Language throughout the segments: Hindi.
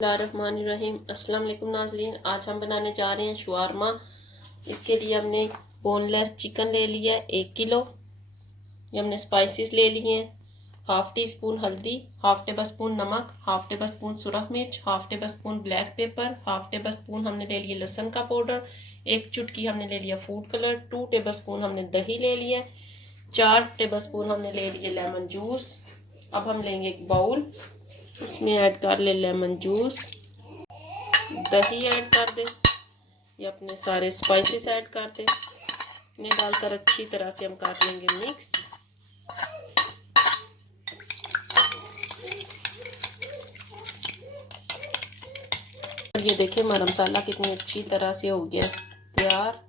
बिस्मिल्लाहिर्रहमानिर्रहीम। अस्सलाम वालेकुम नाज़रीन, आज हम बनाने जा रहे हैं शवारमा। इसके लिए हमने बोनलेस चिकन ले लिया है 1 किलो। ये हमने स्पाइसेस ले लिए हैं, हाफ टी स्पून हल्दी, हाफ टेबल स्पून नमक, हाफ टेबल स्पून सुरख मिर्च, half table spoon black pepper, half table spoon हमने ले लिया लहसुन का पाउडर, 1 चुटकी हमने ले लिया फूड कलर, 2 टेबल स्पून हमने दही ले लिया, 4 टेबल स्पून हमने ले लिया लेमन जूस। अब हम लेंगे एक बाउल, इसमें ऐड कर ले लेमन जूस, दही ऐड कर दे, ये अपने सारे स्पाइसेस ऐड कर दे, इन्हें डालकर अच्छी तरह से हम कर लेंगे मिक्स। और ये देखिए हमारा मसाला कितनी अच्छी तरह से हो गया तैयार।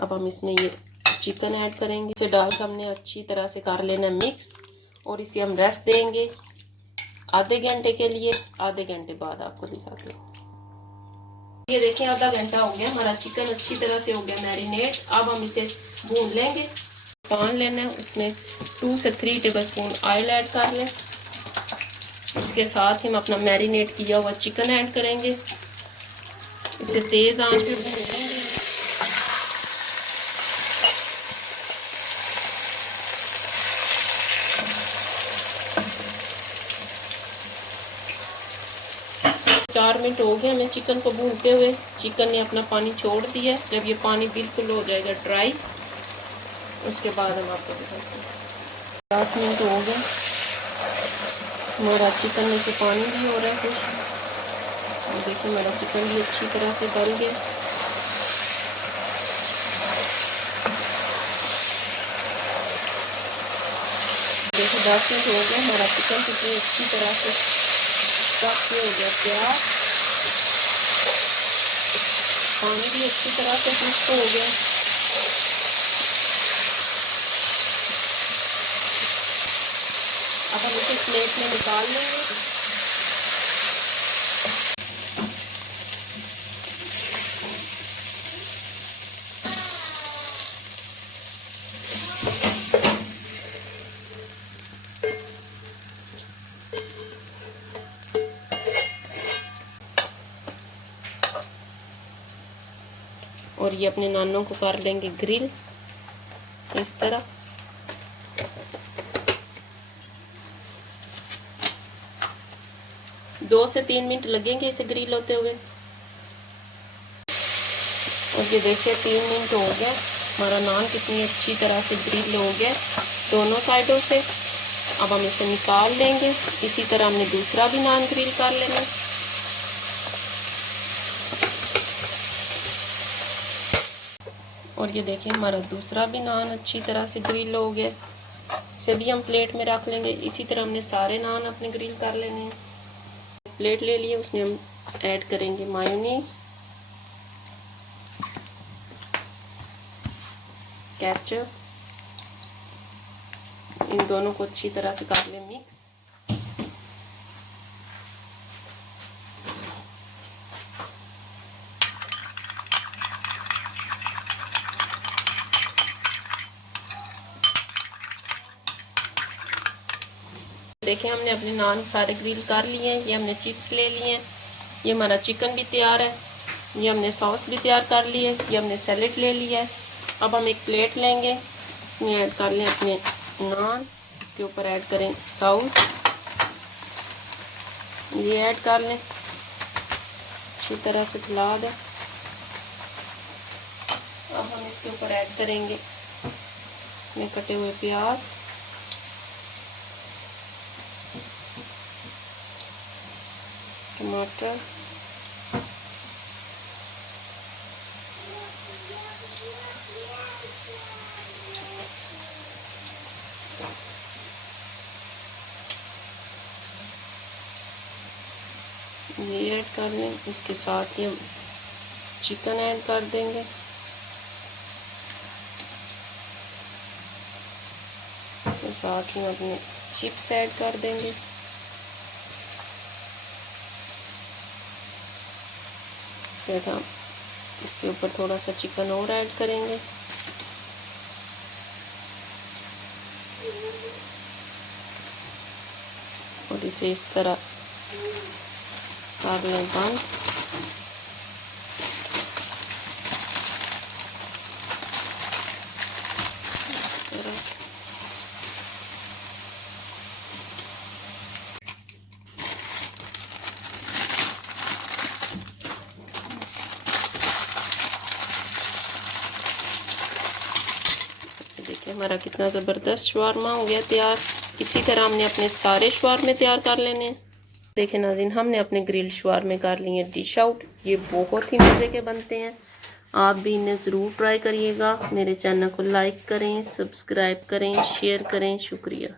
अब हम इसमें ये चिकन ऐड करेंगे, इसे डालकर हमने अच्छी तरह से कर लेना मिक्स और इसे हम रेस्ट देंगे आधे घंटे के लिए। आधे घंटे बाद आपको दिखाते हैं। ये देखिए आधा घंटा हो गया, हमारा चिकन अच्छी तरह से हो गया मैरिनेट। अब हम इसे भून लेंगे। पैन लेना है, उसमें 2 से 3 टेबल स्पून ऑयल ऐड कर लें। इसके साथ हम अपना मैरिनेट किया हुआ चिकन ऐड करेंगे, इसे तेज आंच पे भून लेंगे। चार मिनट हो गए हमें चिकन को भूनते हुए। चिकन ने अपना पानी छोड़ दिया। जब ये पानी बिल्कुल हो जाएगा ड्राई, उसके बाद हम आपको दिखाते हैं। 8 मिनट हो गए, हमारा चिकन में से पानी भी हो रहा है कुछ। और देखिए हमारा चिकन भी अच्छी तरह से गल गया। देखिए 10 मिनट हो गए, हमारा चिकन कितनी अच्छी तरह से पक के हो गया तैयार। पानी भी अच्छी तरह से मिक्स हो गया। अब हम इसे प्लेट में निकाल लेंगे। और ये अपने नानों को कर लेंगे ग्रिल इस तरह। दो से 3 मिनट लगेंगे इसे ग्रिल होते हुए। और ये देखिए 3 मिनट हो गए, हमारा नान कितनी अच्छी तरह से ग्रिल हो गया दोनों साइडों से। अब हम इसे निकाल लेंगे। इसी तरह हमने दूसरा भी नान ग्रिल कर लेंगे। और ये देखिए हमारा दूसरा भी नान अच्छी तरह से ग्रिल हो गया, इसे भी हम प्लेट में रख लेंगे। इसी तरह हमने सारे नान अपने ग्रिल कर लेने हैं। प्लेट ले लिए, उसमें हम ऐड करेंगे मायोनीज, केचप, इन दोनों को अच्छी तरह से कर लें मिक्स। देखिए हमने अपने नान सारे ग्रिल कर लिए हैं। ये हमने चिप्स ले लिए हैं। ये हमारा चिकन भी तैयार है। ये हमने सॉस भी तैयार कर ली है। ये हमने सैलेड ले लिया है। अब हम एक प्लेट लेंगे, इसमें ऐड कर लें अपने नान, इसके ऊपर ऐड करें सॉस, ये ऐड कर लें, अच्छी तरह से खिला दें। अब हम इसके ऊपर ऐड करेंगे अपने कटे हुए प्याज, टमाटर, ये ऐड कर लें। इसके साथ ही हम चिकन ऐड कर देंगे। इसके साथ ही हम अपने चिप्स ऐड कर देंगे। फिर हम इसके ऊपर थोड़ा सा चिकन और ऐड करेंगे। और इसे इस तरह कर लें बंद। देखिए हमारा कितना ज़बरदस्त शवारमा हो गया तैयार। इसी तरह हमने अपने सारे शवारमे तैयार कर लेने हैं। देखिए नाज़रीन, हमने अपने ग्रिल्ड शवारमे कर लिए डिश आउट। ये बहुत ही मज़े के बनते हैं, आप भी इन्हें ज़रूर ट्राई करिएगा। मेरे चैनल को लाइक करें, सब्सक्राइब करें, शेयर करें। शुक्रिया।